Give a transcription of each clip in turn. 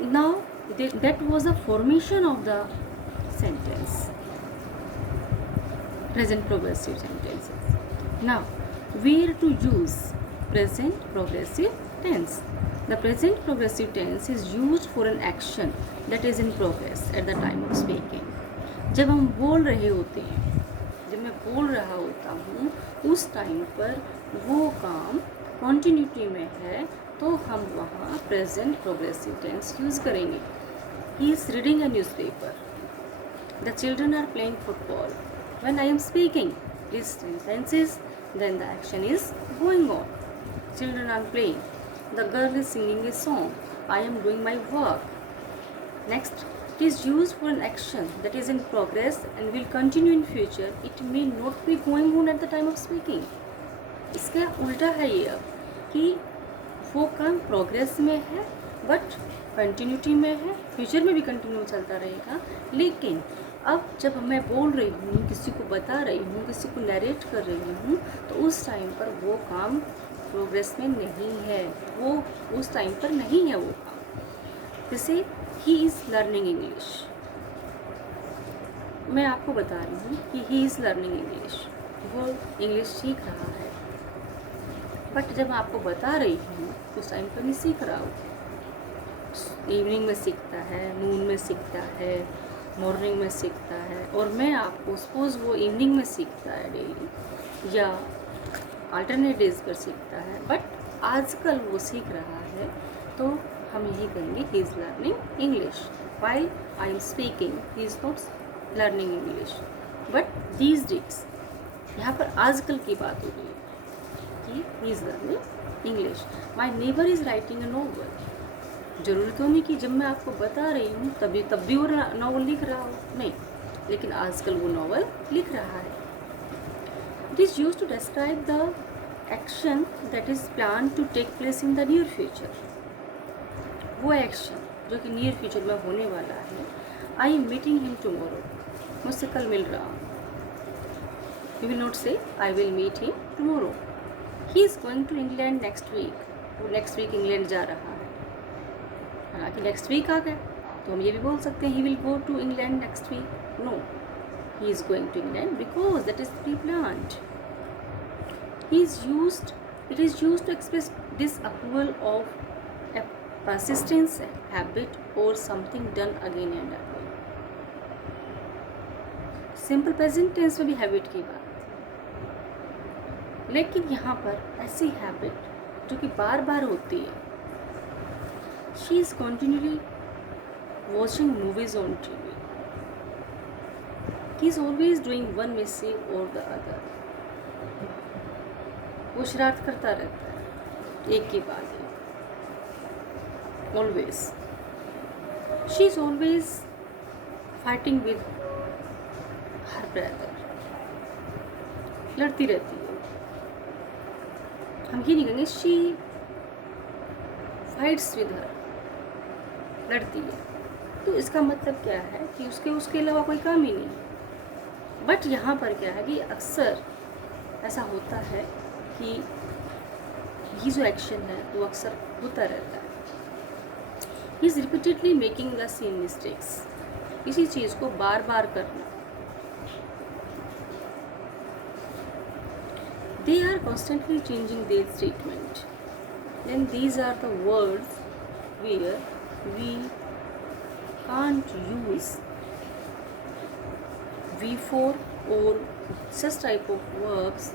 Now that was the formation of the sentence, present progressive sentences. Now, where to use present progressive tense? The present progressive tense is used for an action that is in progress at the time of speaking. जब हम बोल रहे होते हैं, जब मैं बोल रहा होता हूँ, उस टाइम पर वो काम कॉन्टिन्यूटी में है, तो हम वहाँ प्रेजेंट प्रोग्रेसिव टेंस यूज़ करेंगे. He is reading a newspaper. The children are playing football. When I am speaking these sentences, then the action is going on. Children are playing. The girl is singing a song. I am doing my work. Next, it is used for an action that is in progress and will continue in future. It may not be going on at the time of speaking. इसका उल्टा है ये अब कि वो काम progress में है बट कंटिन्यूटी में है, फ्यूचर में भी कंटिन्यू चलता रहेगा. लेकिन अब जब मैं बोल रही हूँ, किसी को बता रही हूँ, किसी को नरेट कर रही हूँ, तो उस टाइम पर वो काम प्रोग्रेस में नहीं है, वो उस टाइम पर नहीं है वो काम. जैसे ही इज़ लर्निंग इंग्लिश. मैं आपको बता रही हूँ कि ही इज़ लर्निंग इंग्लिश, वो इंग्लिश सीख रहा है. बट जब मैं आपको बता रही हूँ उस टाइम पर नहीं सीख रहा हूँ. इवनिंग में सीखता है, नून में सीखता है, मॉर्निंग में सीखता है. और मैं आपको सपोज़ वो इवनिंग में सीखता है डेली या अल्टरनेट डेज पर सीखता है, बट आजकल वो सीख रहा है, तो हम यही कहेंगे he is learning English. While I am speaking he is not learning English but these days. यहाँ पर आजकल की बात हो रही है कि he is learning English. My neighbour is writing a novel. ज़रूरी तो नहीं कि जब मैं आपको बता रही हूँ तब भी वो नावल लिख रहा हो, नहीं, लेकिन आजकल वो नावल लिख रहा है. It is use to describe the action that is plan to take place in the near future. वो एक्शन जो कि नियर फ्यूचर में होने वाला है. I am meeting him tomorrow. मुझसे कल मिल रहा हूँ. You will not say I will meet him tomorrow. He is going to England next week. वो नेक्स्ट वीक इंग्लैंड जा रहा है. हालांकि नेक्स्ट वीक आ गया तो हम ये भी बोल सकते हैं he will go to England next week. No, he is going to England because that is pre planned. He is used, it is used to express disapproval of a persistence habit or something done again and again. Simple present tense में भी habit की बात, लेकिन यहाँ पर ऐसी habit जो कि बार बार होती है. She is continually watching movies on TV. He is always doing one mistake और द अदर. वो शरारत करता रहता है एक के बाद एक. Always. She is always fighting with her brother. लड़ती रहती है. हम ये नहीं कहेंगे she fights with her. लड़ती है. तो इसका मतलब क्या है कि उसके अलावा कोई काम ही नहीं. बट यहाँ पर क्या है कि अक्सर ऐसा होता है कि ये जो एक्शन है वो अक्सर होता रहता है. He is repeatedly making the same mistakes. इसी चीज़ को बार बार करना. They are constantly changing their statement. Then these are the words where we can't use V4 or such type of verbs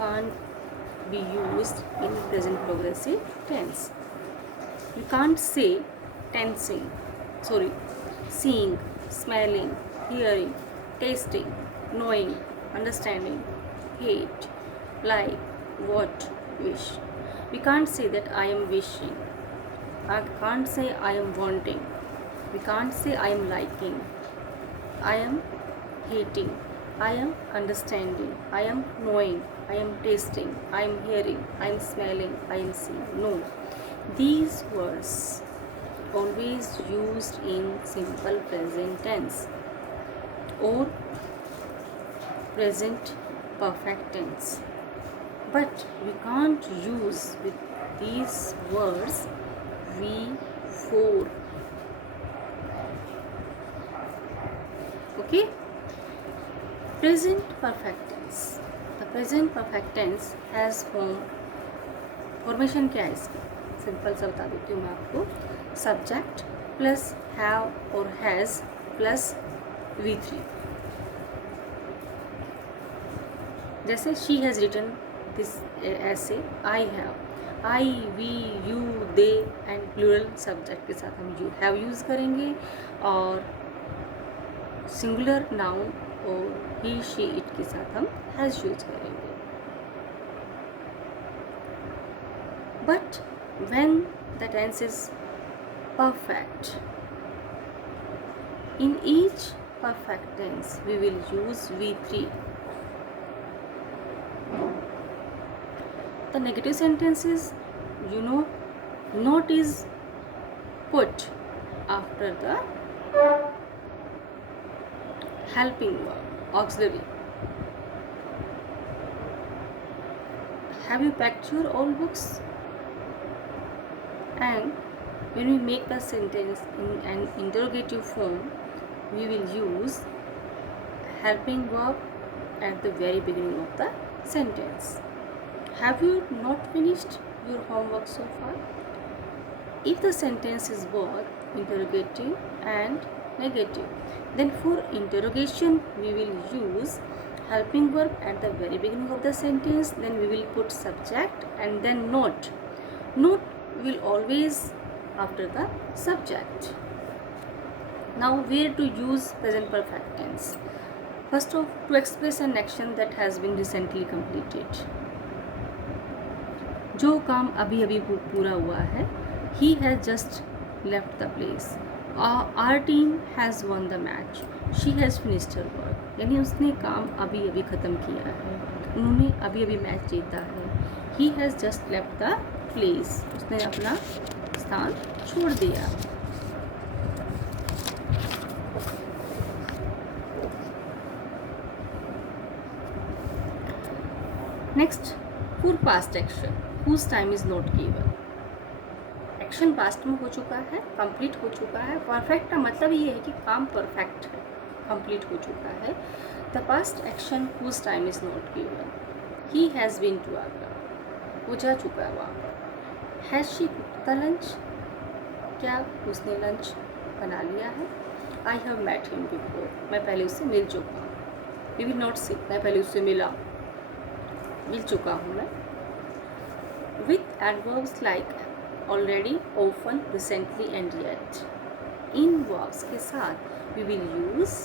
can't be used in present progressive tense. You can't say seeing, smelling, hearing, tasting, knowing, understanding, hate, like, what, wish. We can't say that I am wishing. I can't say I am wanting. We can't say I am liking. I am hating. I am understanding. I am knowing. I am tasting. I am hearing. I am smelling. I am seeing. No. These words always used in simple present tense or present perfect tense. But we can't use with these words V4 Okay. Present perfect tense. The present perfect tense has formation क्या है इसकी, simple सा बता देती हूँ मैं आपको. Subject plus have और हैज़ प्लस V3. जैसे शी हैज़ रिटन दिस ऐसे I have, I we you they and plural subject के साथ हम यू हैव यूज़ करेंगे, और सिंगुलर नाउन और ही शी इट के साथ हम हैज़ यूज़ करेंगे. But when the tense is perfect, in each perfect tense we will use V3. The negative sentences, not is put after the helping verb, auxiliary. Have you packed your old books? And when we make the sentence in an interrogative form, we will use helping verb at the very beginning of the sentence. Have you not finished your homework so far? If the sentence is both interrogative and negative, then for interrogation we will use helping verb at the very beginning of the sentence, then we will put subject and then not. Not will always after the subject. Now where to use present perfect tense? First of, to express an action that has been recently completed. जो काम अभी अभी पूरा हुआ है. He has just left the place. Our team has won the match. She has finished her work. यानी उसने काम अभी अभी ख़त्म किया है, उन्होंने अभी अभी मैच जीता है. He has just left the place, उसने अपना स्थान छोड़ दिया. Next, for past action whose time is not given. Action past में हो चुका है, कंप्लीट हो चुका है. परफेक्ट का मतलब ये है कि काम परफेक्ट है, कंप्लीट हो चुका है. The past action whose time is not given. He has been to Agra, वो जा चुका है वहाँ. Has she cooked the lunch, क्या उसने लंच बना लिया है. I have met him before, मैं पहले उससे मिल चुका हूँ. वी विल नॉट सी, मैं पहले उससे मिल चुका हूँ मैं. With adverbs like already, often, recently and yet. इन वर्ब्स के साथ we will use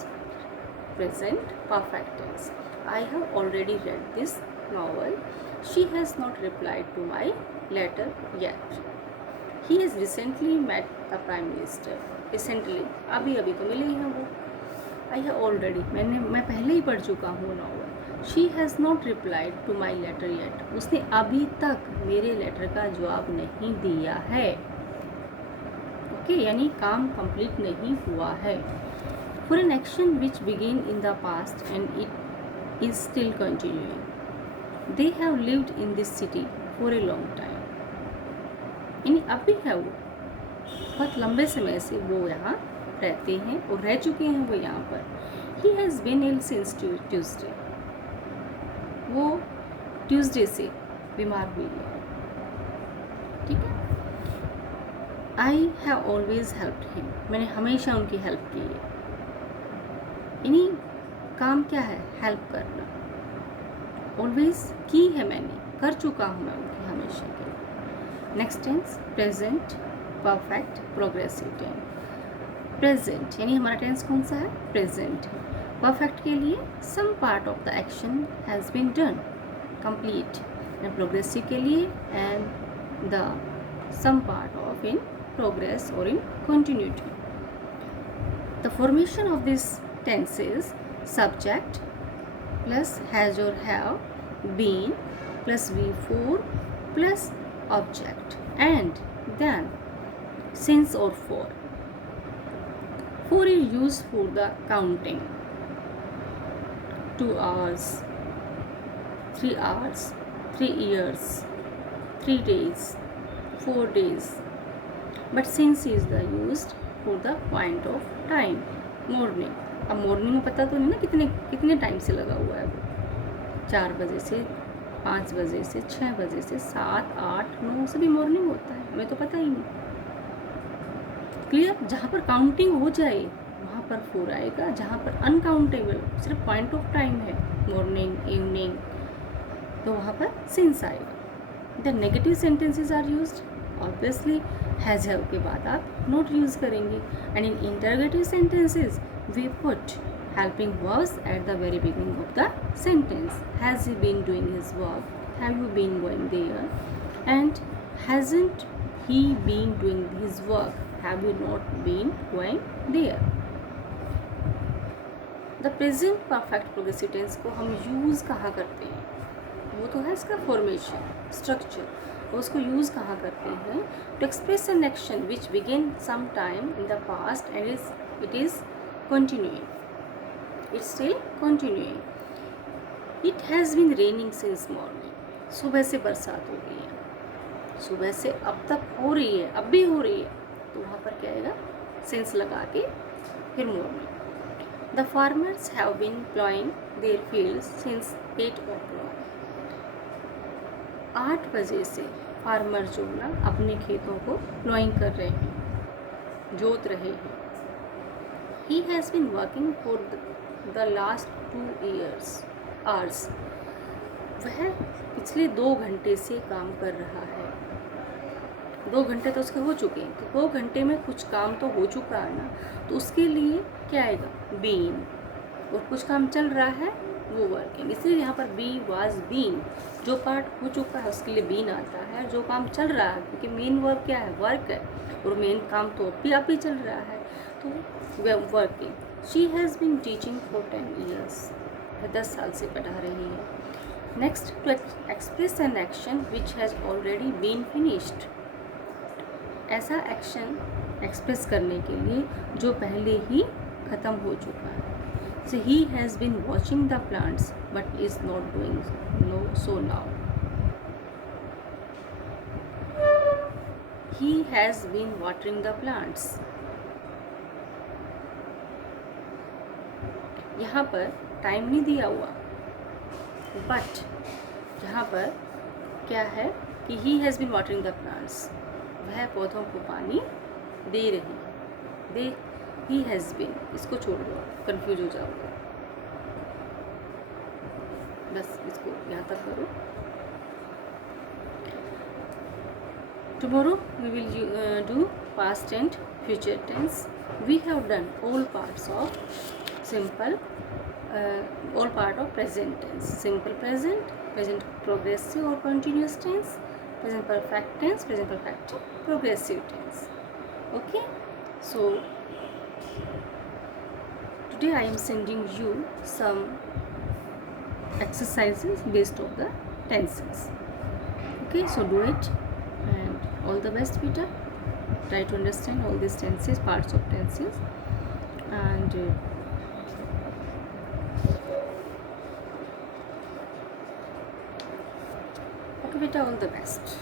present perfect tense. I have already read this novel. She has not replied to my letter yet. He has recently met the prime minister. Recently, अभी अभी तो मिले ही हैं वो. I have already, मैं पहले ही पढ़ चुका हूँ novel. She has not replied to my letter yet. उसने अभी तक मेरे लेटर का जवाब नहीं दिया है. ओके, यानी काम कंप्लीट नहीं हुआ है. For an action which began in the past and it is still continuing. They have lived in this city for a long time. यानी अब भी है वो, बहुत लंबे समय से वो यहाँ रहते हैं और रह चुके हैं वो यहाँ पर. He has been ill since Tuesday. वो ट्यूसडे से बीमार हुई है. ठीक है. I have always helped him. मैंने हमेशा उनकी हेल्प की है. यानी काम क्या है, हेल्प करना. ऑलवेज की है मैंने, कर चुका हूँ मैं उनकी हमेशा के. Next tense, present perfect progressive tense. Present यानी हमारा टेंस कौन सा है, प्रेजेंट है. परफेक्ट के लिए some part of the action has been done, complete. And progressive के लिए and the some part of in progress और in continuity. The formation of this tense is subject plus has और have, been plus V4 plus object and then since or for. For is used for the counting. 2 hours, 3 hours, 3 years, 3 days, 4 days. But since is the used for the point of time, morning. अब morning में पता तो नहीं ना कितने कितने time से लगा हुआ है वो, 4 बजे से, 5 बजे से, 6 बजे से, 7, 8, 9 से भी मॉर्निंग होता है, हमें तो पता ही नहीं। क्लियर? जहाँ पर काउंटिंग हो जाए वहाँ पर 4 आएगा, जहाँ पर अनकाउंटेबल सिर्फ पॉइंट ऑफ टाइम है, मॉर्निंग, इवनिंग, तो वहाँ पर सिंस आएगा। The negative sentences are used, obviously has have के बाद आप नॉट यूज़ करेंगे। And in interrogative sentences we put helping verbs at the very beginning of the sentence. Has he been doing his work? Have you been going there? And hasn't he been doing his work? Have you not been going there? The present perfect progressive tense को हम use कहाँ करते हैं? वो तो है इसका formation, structure, और उसको यूज़ कहाँ करते हैं? To express an action which begin some time in the past and it is continuing. It's still continuing. It has been raining since morning. सुबह से बरसात हो गई है, सुबह से अब तक हो रही है, अब भी हो रही है, तो वहाँ पर क्या आएगा? since लगा के फिर morning. The farmers have been plowing their fields since 8 o'clock. 8 बजे से फार्मर जो ना अपने खेतों को प्लॉइंग कर रहे हैं, जोत रहे हैं. He has been working for the last 2 hours. वह पिछले 2 घंटे से काम कर रहा है. 2 घंटे तो उसके हो चुके हैं, तो 2 घंटे में कुछ काम तो हो चुका है ना, तो उसके लिए क्या आएगा? बीन. और कुछ काम चल रहा है वो वर्किंग, इसलिए यहाँ पर बी वाज बीन. जो पार्ट हो चुका है उसके लिए बीन आता है, जो काम चल रहा है, क्योंकि मेन वर्क क्या है? वर्क है, और मेन काम तो अब भी चल रहा है, तो working. She has been teaching for 10 years. 10 साल से पढ़ा रही है. Next, to express an action which has already been finished. ऐसा एक्शन एक्सप्रेस करने के लिए जो पहले ही ख़त्म हो चुका है. So he has been watching the plants but is not doing so now. He has been watering the plants. यहाँ पर टाइम नहीं दिया हुआ, बट यहाँ पर क्या है कि he has been watering the plants. वह पौधों को पानी दे रही है. ही हैज़ बीन, इसको छोड़ दो, कंफ्यूज हो जाओगे. बस इसको यहाँ तक करो. Tomorrow we will do past and future tense. We have done all parts of simple, all part of present tense. Simple present, present progressive और continuous tense, present perfect tense, present perfect progressive tense. Okay, so today I am sending you some exercises based on the tenses. Okay, so do it, and all the best, Peter. Try to understand all these tenses, parts of tenses, and okay, Peter, all the best.